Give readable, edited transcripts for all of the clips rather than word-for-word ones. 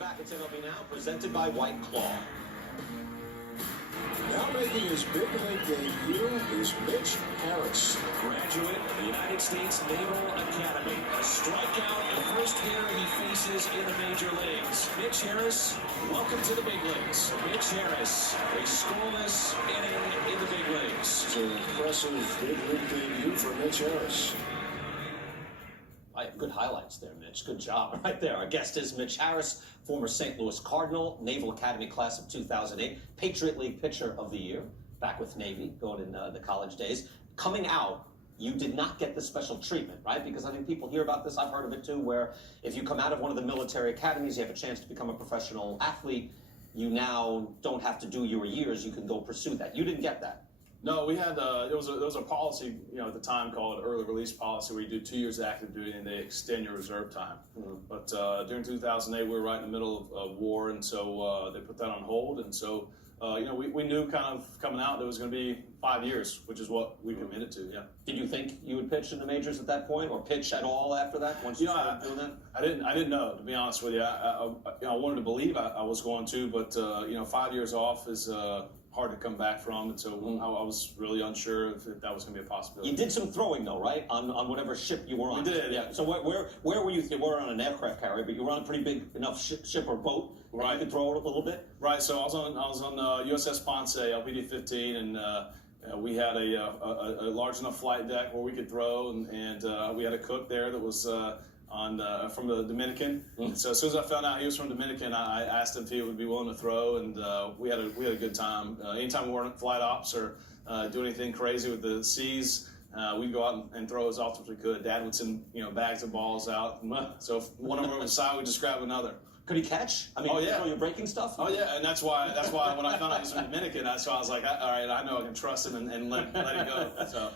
back. It's MLB Now, presented by White Claw. Now making his big league debut is Mitch Harris. Graduate of the United States Naval Academy. A strikeout, the first hitter he faces in the major leagues. Mitch Harris, welcome to the big leagues. Mitch Harris, a scoreless inning in the big leagues. It's an impressive big league debut for Mitch Harris. I have good highlights there, Mitch. Good job right there. Our guest is Mitch Harris, former St. Louis Cardinal, Naval Academy class of 2008, Patriot League Pitcher of the Year, back with Navy, going in the college days. Coming out, you did not get the special treatment, right? Because I think people hear about this. I've heard of it too, where if you come out of one of the military academies, you have a chance to become a professional athlete. You now don't have to do your years. You can go pursue that. You didn't get that. No, we had there was a policy, at the time called early release policy, where you do 2 years active duty and they extend your reserve time. Mm-hmm. But during 2008, we were right in the middle of war, and so they put that on hold. And so we knew kind of coming out that it was going to be 5 years, which is what we committed to. Yeah. Did you think you would pitch in the majors at that point, or pitch at all after that? Once you started doing that, I didn't know, to be honest with you. I wanted to believe I was going to, but 5 years off is hard to come back from, and so I was really unsure if that was going to be a possibility. You did some throwing, though, right? On whatever ship you were on. We did. Yeah. So where were you? You were on an aircraft carrier, but you were on a pretty big enough ship or boat, right? You could throw it a little bit. Right. So I was on USS Ponce, LPD-15, and we had a large enough flight deck where we could throw, and we had a cook there that was from the Dominican. Mm-hmm. So as soon as I found out he was from Dominican, I asked him if he would be willing to throw, and we had a good time. Anytime we weren't flight ops or do anything crazy with the seas, we'd go out and throw as often as we could. Dad would send bags of balls out, so if one of them was side, we'd just grab another. Could he catch? I mean, you're breaking stuff? Oh, yeah, and that's why when I found out he was from Dominican, I was like, all right, I know I can trust him and let him go. So.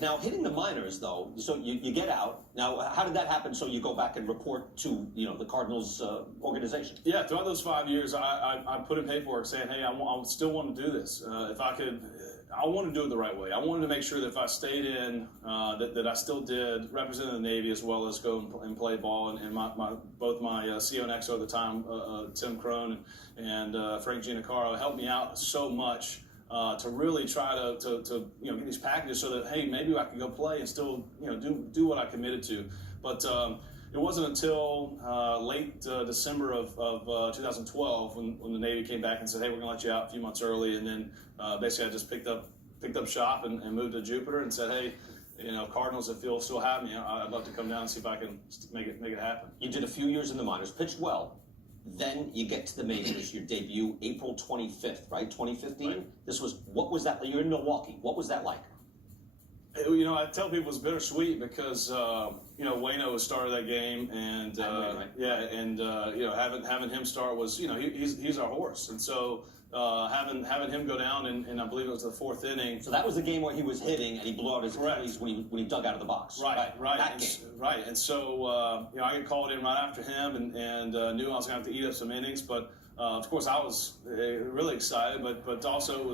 Now, hitting the minors, though, so you get out. Now, how did that happen? So you go back and report to, the Cardinals organization? Yeah, throughout those 5 years, I put in paperwork saying, hey, I still want to do this. If I could, I want to do it the right way. I wanted to make sure that if I stayed in, that I still did represent the Navy as well as go and play ball. And both my CO and XO at the time, Tim Crone and Frank Giannacaro, helped me out so much. To really try to get these packages so that, hey, maybe I could go play and still do what I committed to. But it wasn't until late December of 2012 when the Navy came back and said, hey, we're going to let you out a few months early, and then basically I just picked up shop and moved to Jupiter and said, hey, Cardinals, if you'll still have me, I'd love to come down and see if I can make it happen. You did a few years in the minors, pitched well. Then you get to the majors, your debut, April 25th, right? 2015? Right. What was that? You're in Milwaukee. What was that like? I tell people it's bittersweet because, Waino started that game, and, having him start was, he's our horse. And so, having him go down, and I believe it was the fourth inning. So that was the game where he was hitting and he blew out his Achilles when he dug out of the box. Right. That game. Right. And so, I got called in right after him and knew I was going to have to eat up some innings. But, of course, I was really excited, but also it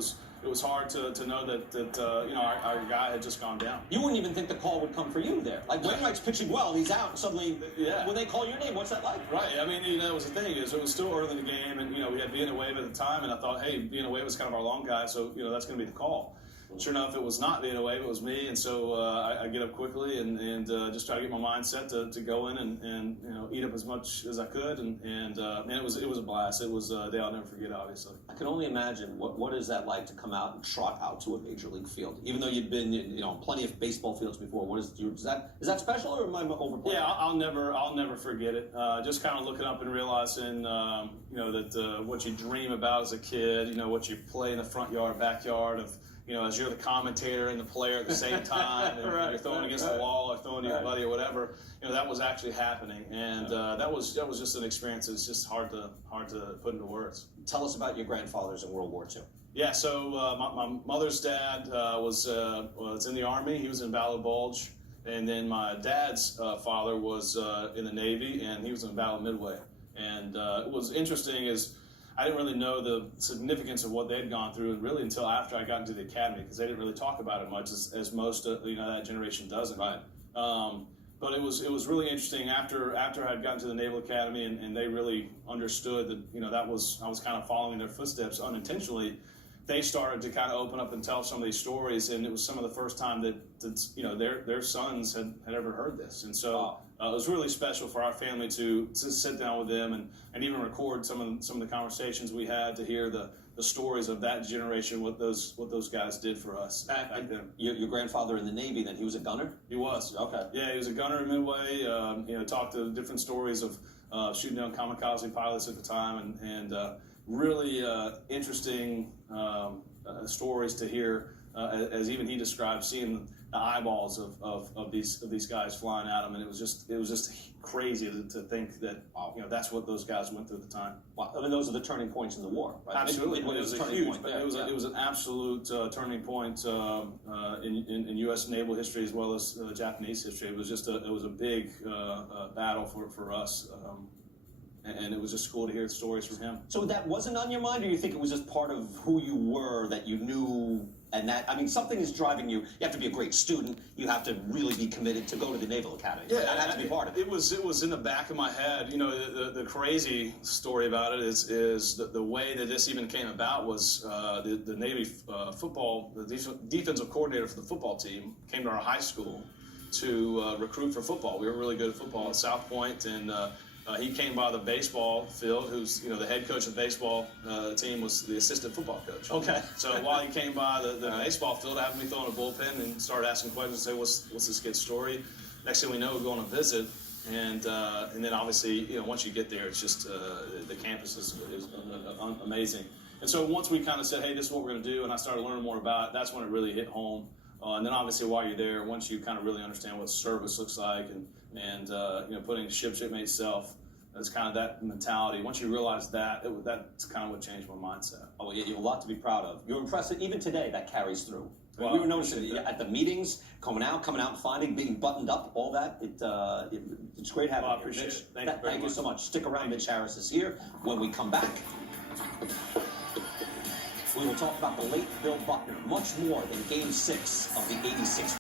was hard to know that our guy had just gone down. You wouldn't even think the call would come for you there. Like, Wainwright's pitching well, he's out, and suddenly, when they call your name, what's that like? Right. I mean, that was the thing, is it was still early in the game, and, we had Villanueva at the time, and I thought, hey, Villanueva was kind of our long guy, so, that's going to be the call. Sure enough, it was not Villanueva, it was me, and so I get up quickly and just try to get my mind set to go in and eat up as much as I could, and man, it was a blast. It was a day I'll never forget, obviously. I can only imagine what is that like to come out and trot out to a major league field, even though you'd been on plenty of baseball fields before. Is that special, or am I overplaying? Yeah, I'll never forget it. Just kind of looking up and realizing that what you dream about as a kid, what you play in the front yard, backyard of. As you're the commentator and the player at the same time, and you're throwing against the wall or throwing to your buddy or whatever, that was actually happening, and that was just an experience that's just hard to put into words. Tell us about your grandfathers in World War II. Yeah, so my mother's dad was in the Army. He was in Battle Bulge, and then my dad's father was in the Navy, and he was in Battle Midway. And it was interesting is. I didn't really know the significance of what they'd gone through really until after I got into the academy, because they didn't really talk about it much as most that generation doesn't. Right. But it was really interesting after I had gotten to the Naval Academy and they really understood that, you know, I was kind of following their footsteps unintentionally. They started to kind of open up and tell some of these stories, and it was some of the first time that you know, their sons had ever heard this. And so it was really special for our family to sit down with them and even record some of the conversations we had, to hear the stories of that generation, what those guys did for us back then. Your grandfather in the Navy, then he was a gunner? He was. Okay. Yeah, he was a gunner at Midway. You know, talked to different stories of shooting down kamikaze pilots at the time, and really interesting stories to hear, as even he described, seeing the eyeballs of these guys flying at him, and it was just crazy to think that, you know, that's what those guys went through at the time. Wow. I mean, those are the turning points in the war, right? Absolutely, it was a huge, but it was an absolute turning point in U.S. naval history as well as Japanese history. It was just a big battle for us. And it was just cool to hear the stories from him. So that wasn't on your mind, or you think it was just part of who you were, that you knew, and that, I mean, something is driving you. You have to be a great student. You have to really be committed to go to the Naval Academy. Yeah, that had to be part of it. It was in the back of my head. You know, the crazy story about it is the way that this even came about was the Navy football, the defensive coordinator for the football team came to our high school to recruit for football. We were really good at football at South Point, and he came by the baseball field. Who's, you know, the head coach of the baseball team was the assistant football coach. Okay. So while he came by the baseball field, I happened to be throwing a bullpen and started asking questions. Say, what's this kid's story? Next thing we know, we're going on a visit, and then obviously, you know, once you get there, it's just the campus is amazing. And so once we kind of said, hey, this is what we're going to do, and I started learning more about it, that's when it really hit home. And then obviously while you're there, once you kind of really understand what service looks like, and you know, putting shipmate self, it's kind of that mentality. Once you realize that, that's kind of what changed my mindset. Oh, yeah, you have a lot to be proud of. You're impressive. Even today, that carries through. Well, we were noticing at the meetings, coming out and finding, being buttoned up, all that. It's great having you. I appreciate Mitch. it. Thank you so much. Stick around. Mitch Harris is here. When we come back, we will talk about the late Bill Buckner, much more than Game 6 of the '86.